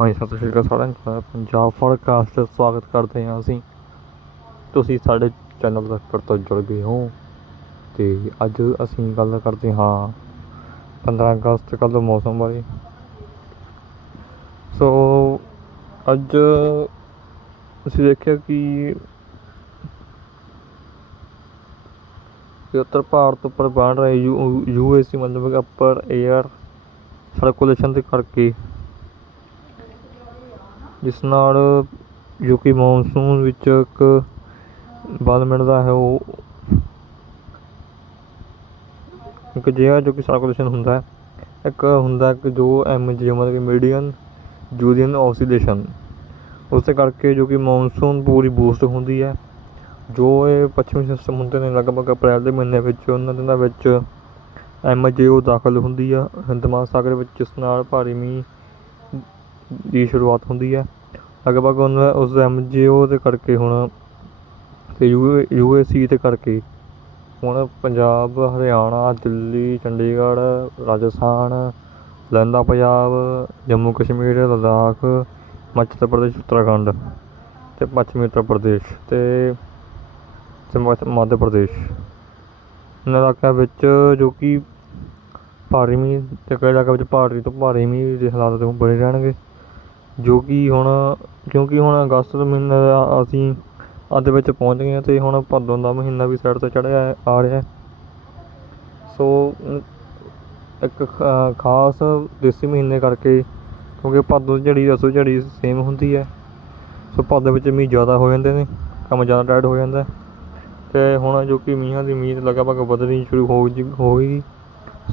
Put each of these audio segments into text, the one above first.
ਹਾਂਜੀ, ਸਤਿ ਸ਼੍ਰੀ ਅਕਾਲ ਸਾਰਿਆਂ ਨੂੰ। ਪੰਜਾਬ ਪੋਡਕਾਸਟ 'ਚ ਸਵਾਗਤ ਕਰਦੇ ਹਾਂ ਅਸੀਂ। ਤੁਸੀਂ ਸਾਡੇ ਚੈਨਲ ਤੱਕ ਫਿਰ ਤੋਂ ਜੁੜ ਗਏ ਹੋ। ਤੇ ਅੱਜ ਅਸੀਂ ਗੱਲ ਕਰਦੇ ਹਾਂ 15 ਅਗਸਤ ਕੱਲ੍ਹ ਦੇ ਮੌਸਮ ਬਾਰੇ। ਸੋ, ਅੱਜ ਅਸੀਂ ਦੇਖਿਆ ਕਿ ਕਿ ਉੱਤਰ ਭਾਰਤ ਉੱਪਰ ਬਣ ਰਹੇ ਯੂ ਯੂ ਏ ਸੀ ਮਤਲਬ ਕਿ ਅਪਰ ਏਅਰ ਸਰਕੂਲੇਸ਼ਨ ਦੇ ਕਰਕੇ ਜਿਸ ਨਾਲ ਜੋ ਕਿ ਮੌਨਸੂਨ ਵਿੱਚ ਇੱਕ ਬਲ ਮਿਲਦਾ ਹੈ, ਉਹ ਇੱਕ ਅਜਿਹਾ ਜੋ ਕਿ ਸਰਕੂਲੇਸ਼ਨ ਹੁੰਦਾ ਹੈ। ਇੱਕ ਹੁੰਦਾ ਕਿ ਜੋ ਐਮ ਜੀ ਮਤਲਬ ਕਿ ਮੀਡੀਅਨ ਜੂਲੀਅਨ ਔਸੀਲੇਸ਼ਨ ਉਸ ਕਰਕੇ ਜੋ ਕਿ ਮੌਨਸੂਨ ਪੂਰੀ ਬੂਸਟ ਹੁੰਦੀ ਹੈ। ਜੋ ਇਹ ਪੱਛਮੀ ਸਿਸਟਮ ਹੁੰਦੇ ਨੇ ਲਗਭਗ ਅਪ੍ਰੈਲ ਦੇ ਮਹੀਨੇ ਵਿੱਚ, ਉਹਨਾਂ ਦਿਨਾਂ ਵਿੱਚ ਐਮ ਜੇ ਉਹ ਦਾਖਲ ਹੁੰਦੀ ਆ, ਹਿੰਦ ਮਹਾਸਾਗਰ ਵਿੱਚ, ਜਿਸ ਨਾਲ ਭਾਰੀ ਮੀਂਹ ਦੀ ਸ਼ੁਰੂਆਤ ਹੁੰਦੀ ਹੈ। ਲਗਭਗ ਉਹਨਾਂ ਉਸ ਐਮ ਜੇ ਓ ਦੇ ਕਰਕੇ ਹੁਣ ਅਤੇ ਯੂ ਯੂ ਏ ਸੀ ਦੇ ਕਰਕੇ। ਹੁਣ ਪੰਜਾਬ, ਹਰਿਆਣਾ, ਦਿੱਲੀ, ਚੰਡੀਗੜ੍ਹ, ਰਾਜਸਥਾਨ, ਲਹਿੰਦਾ, ਪੰਜਾਬ, ਜੰਮੂ ਕਸ਼ਮੀਰ, ਲੱਦਾਖ ਹਿਮਾਚਲ ਪ੍ਰਦੇਸ਼, ਉੱਤਰਾਖੰਡ ਅਤੇ ਪੱਛਮੀ ਉੱਤਰ ਪ੍ਰਦੇਸ਼ ਅਤੇ ਮੱਧ ਮੱਧ ਪ੍ਰਦੇਸ਼। ਇਹਨਾਂ ਇਲਾਕਿਆਂ ਵਿੱਚ ਜੋ ਕਿ ਭਾਰੀ ਮੀਂਹ ਅਤੇ ਕਈ ਇਲਾਕਿਆਂ ਵਿੱਚ ਭਾਰੀ ਤੋਂ ਭਾਰੀ ਮੀਂਹ ਦੇ ਹਾਲਾਤ ਬਣੇ ਰਹਿਣਗੇ। ਜੋ ਕਿ ਹੁਣ, ਕਿਉਂਕਿ ਹੁਣ ਅਗਸਤ ਦੇ ਮਹੀਨੇ ਦਾ ਅਸੀਂ ਅੱਧ ਵਿੱਚ ਪਹੁੰਚ ਗਏ ਹਾਂ ਅਤੇ ਹੁਣ ਭਾਦੋਂ ਦਾ ਮਹੀਨਾ ਵੀ ਸਾਈਡ 'ਤੇ ਚੜ੍ਹਿਆ ਆ ਰਿਹਾ ਸੋ ਇੱਕ ਖ- ਖਾਸ ਦੇਸੀ ਮਹੀਨੇ ਕਰਕੇ, ਕਿਉਂਕਿ ਭਾਦੋਂ ਦੀ ਝੜੀ ਰਸੋ ਝੜੀ ਸੇਮ ਹੁੰਦੀ ਹੈ। ਸੋ, ਭਾਦੋਂ ਵਿੱਚ ਮੀਂਹ ਜ਼ਿਆਦਾ ਹੋ ਜਾਂਦੇ ਨੇ, ਕੰਮ ਜ਼ਿਆਦਾ ਟਾਈਟ ਹੋ ਜਾਂਦਾ ਅਤੇ ਹੁਣ ਜੋ ਕਿ ਮੀਂਹਾਂ ਦੀ ਉਮੀਦ ਲਗਭਗ ਵਧਣੀ ਸ਼ੁਰੂ ਹੋ ਜੀ, ਹੋ ਗਈ।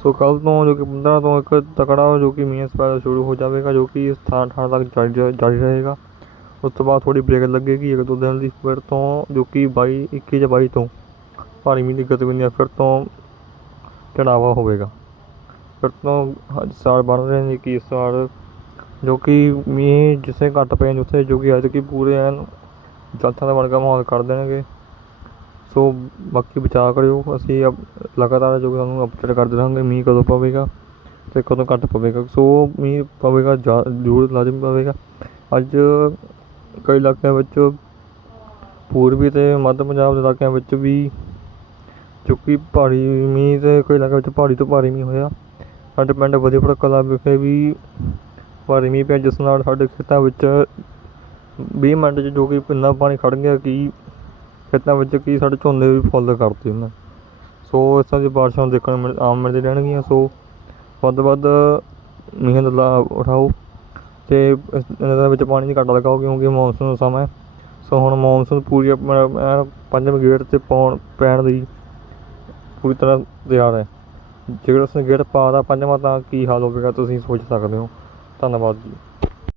ਸੋ ਕੱਲ੍ਹ ਤੋਂ ਜੋ ਕਿ ਪੰਦਰਾਂ ਤੋਂ ਇੱਕ ਤਕੜਾ ਜੋ ਕਿ ਮੀਂਹ ਸਪੈਲ ਸ਼ੁਰੂ ਹੋ ਜਾਵੇਗਾ, ਜੋ ਕਿ ਅਠਾਰਾਂ ਅਠਾਰਾਂ ਤੱਕ ਜਾਰੀ ਰ- ਜਾਰੀ ਰਹੇਗਾ। ਉਸ ਤੋਂ ਬਾਅਦ ਥੋੜ੍ਹੀ ਬ੍ਰੇਕ ਲੱਗੇਗੀ, ਇੱਕ ਦੋ ਦਿਨ ਦੀ ਫਿਰ ਤੋਂ ਜੋ ਕਿ ਬਾਈ, ਇੱਕੀ ਜਾਂ ਬਾਈ ਤੋਂ ਭਾਰੀ ਮੀਂਹ ਦੀ ਗਤੀਵਿਧੀਆਂ ਫਿਰ ਤੋਂ ਚੜਾਵਾ ਹੋਵੇਗਾ। ਫਿਰ ਤੋਂ ਅੱਜ ਸਾਲ ਬਣ ਰਹੇ ਨੇ ਕਿ ਇਸ ਵਾਰ ਜੋ ਕਿ ਮੀਂਹ ਜਿੱਥੇ ਘੱਟ ਪਏ ਨੇ, ਉੱਥੇ ਜੋ ਕਿ ਐਤਕੀ ਪੂਰੇ ਐਨ ਜਲਥਾਂ ਦਾ ਵਰਗਾ ਮਾਹੌਲ ਕਰ ਦੇਣਗੇ। ਸੋ ਬਾਕੀ ਬਚਾਅ ਕਰਿਓ, ਅਸੀਂ ਅਪ- ਲਗਾਤਾਰ ਜੋ ਕਿ ਤੁਹਾਨੂੰ ਅਪਡੇਟ ਕਰਦੇ ਰਹਾਂਗੇ ਮੀਂਹ ਕਦੋਂ ਪਵੇਗਾ ਅਤੇ ਕਦੋਂ ਘੱਟ ਪਵੇਗਾ। ਸੋ ਮੀਂਹ ਪਵੇਗਾ, ਜਾ, ਜ਼ਰੂਰ ਲਾਜ਼ਮੀ ਪਵੇਗਾ। ਅੱਜ ਕਈ ਇਲਾਕਿਆਂ ਵਿੱਚ ਪੂਰਬੀ ਅਤੇ ਮੱਧ ਪੰਜਾਬ ਦੇ ਇਲਾਕਿਆਂ ਵਿੱਚ ਵੀ ਜੋ ਕਿ ਭਾਰੀ ਮੀਂਹ ਅਤੇ ਕਈ ਇਲਾਕਿਆਂ ਵਿੱਚ ਭਾਰੀ ਤੋਂ ਭਾਰੀ ਮੀਂਹ ਹੋਇਆ। ਸਾਡੇ ਪਿੰਡ ਵਧੀਪੁਰ ਕਲਾ ਵਿਖੇ ਵੀ ਭਾਰੀ ਮੀਂਹ ਪਿਆ, ਜਿਸ ਨਾਲ ਸਾਡੇ ਖੇਤਾਂ ਵਿੱਚ ਵੀਹ ਮਿੰਟ 'ਚ ਜੋ ਕਿ ਇੰਨਾ ਪਾਣੀ ਖੜ੍ਹ ਗਿਆ ਕਿ ਖੇਤਾਂ ਵਿੱਚ ਕੀ ਸਾਡੇ ਝੋਨੇ ਵੀ ਫੁੱਲ ਕਰਤੇ ਉਹਨਾਂ। ਸੋ ਇਸ ਤਰ੍ਹਾਂ ਦੀਆਂ ਬਾਰਿਸ਼ਾਂ ਦੇਖਣ ਨੂੰ ਮਿਲ, ਆਮ ਮਿਲਦੀ ਰਹਿਣਗੀਆਂ, ਸੋ ਵੱਧ ਤੋਂ ਵੱਧ ਮੀਂਹ ਦਾ ਲਾਭ ਉਠਾਓ ਅਤੇ ਇਸ ਵਿੱਚ ਪਾਣੀ ਦੀ ਘੱਟ ਲਗਾਓ ਕਿਉਂਕਿ ਮੌਨਸੂਨ ਦਾ ਸਮਾਂ ਹੈ। ਸੋ ਹੁਣ ਮੌਨਸੂਨ ਪੂਰੀ ਆਪਣਾ ਪੰਜਵੇਂ ਗੇੜ 'ਤੇ ਪਾਉਣ, ਪੈਣ ਦੀ ਪੂਰੀ ਤਰ੍ਹਾਂ ਤਿਆਰ ਹੈ। ਜੇਕਰ ਉਸਨੇ ਗੇੜ ਪਾ ਤਾ ਪੰਜਵਾਂ ਤਾਂ ਕੀ ਹਾਲ ਹੋਵੇਗਾ ਤੁਸੀਂ ਸੋਚ ਸਕਦੇ ਹੋ। ਧੰਨਵਾਦ ਜੀ।